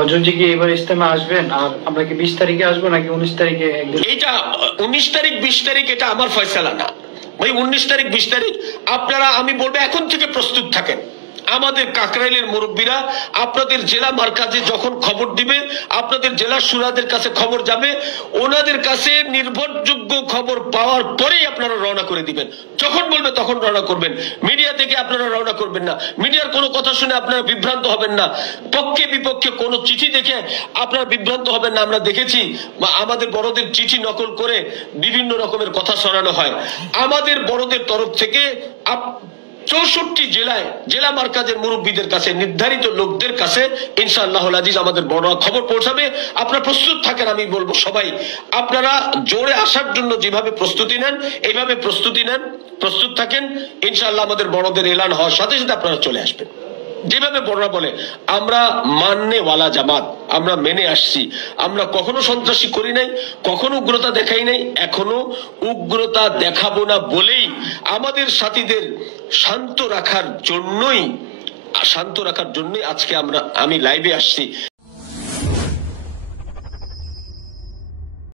হজরজি কি এবার ইস্তেমা আসবেন? আর আমরা কি 20 তারিখে আসবো নাকি 19 তারিখে? এটা 19 তারিখ 20 তারিখ এটা আমার ফয়সালা না ভাই। 19 তারিখ 20 তারিখ আপনারা, আমি বলবো এখন থেকে প্রস্তুত থাকেন। আমাদের কাকরাইলের মুরব্বীরা আপনাদের জেলা মার্কাজে যখন খবর দিবে, আপনাদের জেলা সুরাদের কাছে খবর যাবে, ওনাদের কাছে নির্ভরযোগ্য খবর পাওয়ার পরেই আপনারা রওনা করে দিবেন। যখন বলবে তখন রওনা করবেন। মিডিয়া থেকে আপনারা রওনা করবেন না। মিডিয়ার কোনো কথা শুনে আপনারা বিভ্রান্ত হবেন না। পক্ষে বিপক্ষে কোনো চিঠি দেখে আপনারা বিভ্রান্ত হবেন না। আমরা দেখেছি আমাদের বড়দের চিঠি নকল করে বিভিন্ন রকমের কথা ছড়ানো হয়। আমাদের বড়দের তরফ থেকে 64 জেলায় জেলা মার্কাজের মুরব্বীদের কাছে, নির্ধারিত লোকদের কাছে ইনশাআল্লাহ আজিজ আমাদের বড় খবর পৌঁছাবে। আপনারা প্রস্তুত থাকেন। আমি বলবো সবাই আপনারা জোরে আসার জন্য যেভাবে প্রস্তুতি নেন, এইভাবে প্রস্তুতি নেন, প্রস্তুত থাকেন। ইনশাআল্লাহ আমাদের বড়দের এলান হওয়ার সাথে সাথে আপনারা চলে আসবেন। যেভাবে বড়রা বলে আমরা মাননেওয়ালা জামাত, আমরা মেনে আসছি। আমরা কখনো সন্ত্রাসী করি নাই, কখনো উগ্রতা দেখাই নাই, এখনো উগ্রতা দেখাবো না বলেই আমাদের সাথীদের শান্ত রাখার জন্যই আজকে আমি লাইভে আসছি।